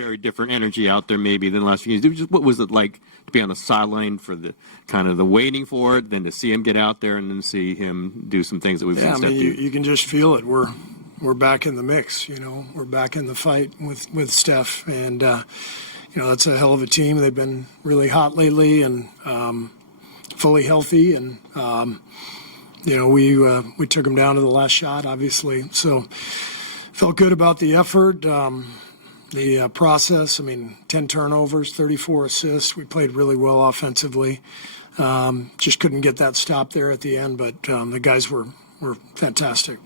very different energy out there maybe than the last few years. What was it like to be on the sideline for the kind of the waiting for it, then to see him get out there and then see him do some things that we've seen Steph do? You can just feel it. We're back in the mix. We're back in the fight with Steph, and that's a hell of a team. They've been really hot lately and fully healthy, and we took them down to the last shot, obviously. So felt good about the effort, the process. 10 turnovers, 34 assists. We played really well offensively. Just couldn't get that stop there at the end, but the guys were fantastic.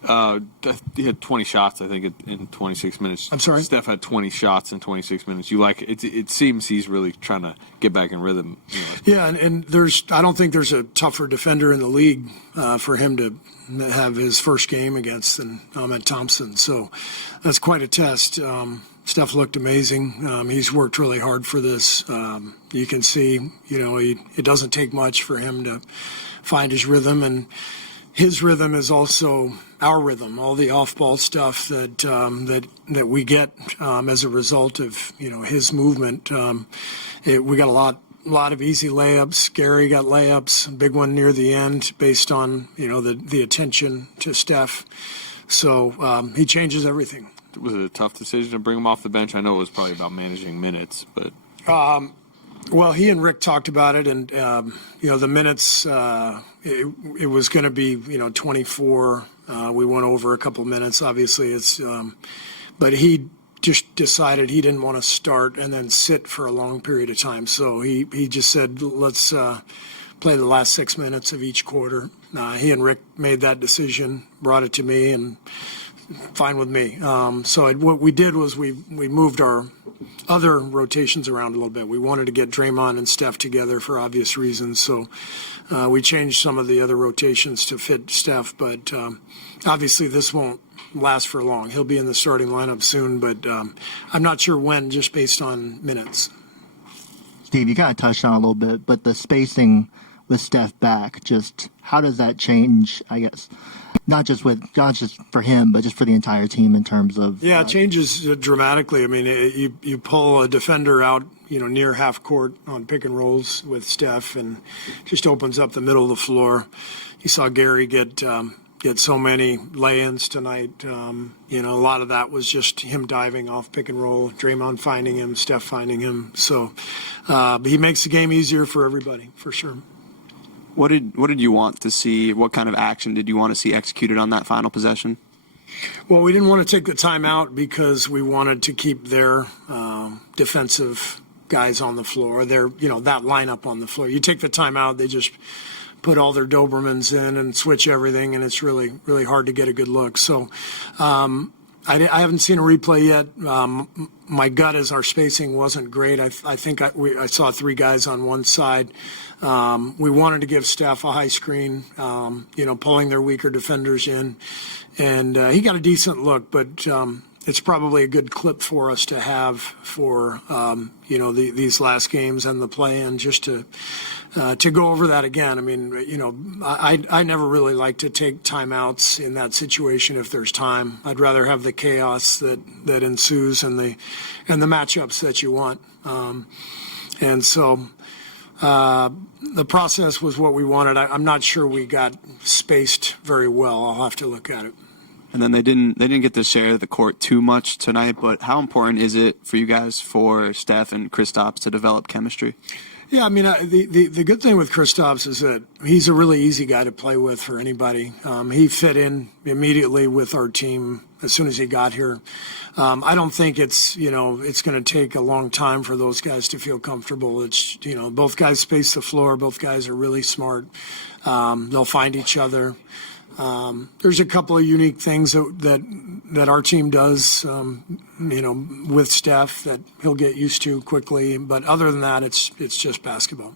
He had 20 shots, I think, in 26 minutes. I'm sorry? Steph had 20 shots in 26 minutes. You like it? It seems he's really trying to get back in rhythm. Yeah, and I don't think there's a tougher defender in the league for him to have his first game against than Ahmed Thompson. So that's quite a test. Steph looked amazing. He's worked really hard for this. You can see, it doesn't take much for him to find his rhythm, and his rhythm is also our rhythm. All the off-ball stuff that we get as a result of his movement. We got a lot of easy layups. Gary got layups, a big one near the end, based on the attention to Steph. So he changes everything. Was it a tough decision to bring him off the bench? I know it was probably about managing minutes, but. Well, he and Rick talked about it, and the minutes. It was going to be 24. We went over a couple minutes. Obviously, but he just decided he didn't want to start and then sit for a long period of time. So he just said, let's play the last 6 minutes of each quarter. He and Rick made that decision, brought it to me, and fine with me. What we did was we moved our other rotations around a little bit. We wanted to get Draymond and Steph together for obvious reasons, so we changed some of the other rotations to fit Steph, but obviously this won't last for long. He'll be in the starting lineup soon, but I'm not sure when, just based on minutes. Steve, you kind of touched on it a little bit, but the spacing with Steph back, just how does that change, I guess, not just for him, but just for the entire team in terms of... Yeah, it changes dramatically. You pull a defender out, near half court on pick and rolls with Steph, and just opens up the middle of the floor. You saw Gary get so many lay-ins tonight. A lot of that was just him diving off pick and roll, Draymond finding him, Steph finding him. So he makes the game easier for everybody, for sure. What did you want to see? What kind of action did you want to see executed on that final possession? Well, we didn't want to take the timeout because we wanted to keep their defensive guys on the floor. Their that lineup on the floor. You take the timeout, they just put all their Dobermans in and switch everything, and it's really, really hard to get a good look. So I haven't seen a replay yet. My gut is our spacing wasn't great. I think I saw 3 guys on one side. We wanted to give Steph a high screen, pulling their weaker defenders in. And he got a decent look, but it's probably a good clip for us to have for, these last games and the play-in, just to go over that again. I never really like to take timeouts in that situation if there's time. I'd rather have the chaos that ensues and the matchups that you want. And so the process was what we wanted. I'm not sure we got spaced very well. I'll have to look at it. And then they didn't get to share the court too much tonight, but how important is it for you guys, for Steph and Kristaps, to develop chemistry? Yeah, the good thing with Kristaps is that he's a really easy guy to play with for anybody. He fit in immediately with our team as soon as he got here. I don't think it's going to take a long time for those guys to feel comfortable. It's, both guys space the floor. Both guys are really smart. They'll find each other. There's a couple of unique things that our team does, with Steph that he'll get used to quickly. But other than that, it's just basketball.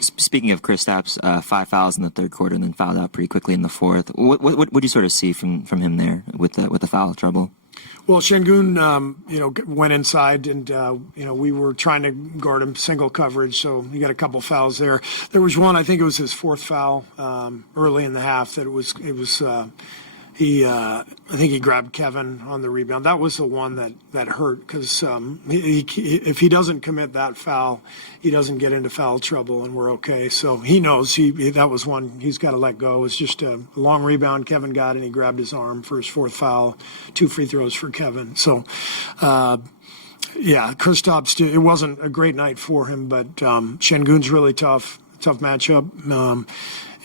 Speaking of Kristaps, 5 fouls in the third quarter and then fouled out pretty quickly in the fourth. What do you sort of see from him there with the foul trouble? Well, Şengün, went inside, and we were trying to guard him single coverage, so he got a couple fouls there. There was one, I think it was his 4th foul early in the half, that it was I think he grabbed Kevin on the rebound. That was the one that hurt because if he doesn't commit that foul, he doesn't get into foul trouble, and we're okay. So he knows that was one he's got to let go. It was just a long rebound Kevin got, and he grabbed his arm for his fourth foul. 2 free throws for Kevin. So, Kristaps, it wasn't a great night for him, but Şengün's really tough matchup,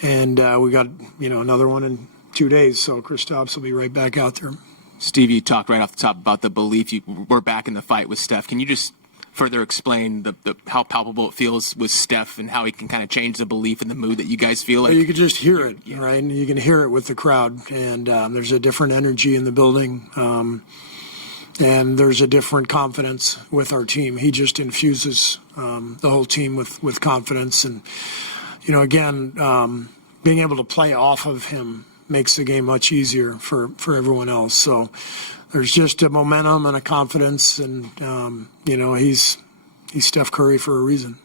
and we got another one in 2 days, so Kristaps will be right back out there. Steve, you talked right off the top about the belief we're back in the fight with Steph. Can you just further explain how palpable it feels with Steph and how he can kind of change the belief and the mood that you guys feel like? You could just hear it, right? You can hear it with the crowd, and there's a different energy in the building, and there's a different confidence with our team. He just infuses the whole team with confidence, and again, being able to play off of him makes the game much easier for everyone else. So there's just a momentum and a confidence, and he's Steph Curry for a reason.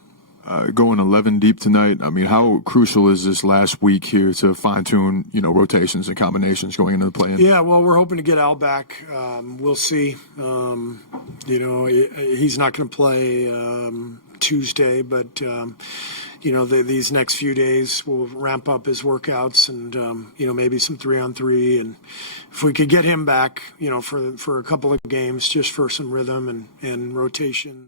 Going 11 deep tonight. I mean, how crucial is this last week here to fine tune rotations and combinations going into the play-in? Yeah, well, we're hoping to get Al back. We'll see. He's not going to play Tuesday, but these next few days we'll ramp up his workouts and maybe some 3-on-3, and if we could get him back for a couple of games just for some rhythm and rotation.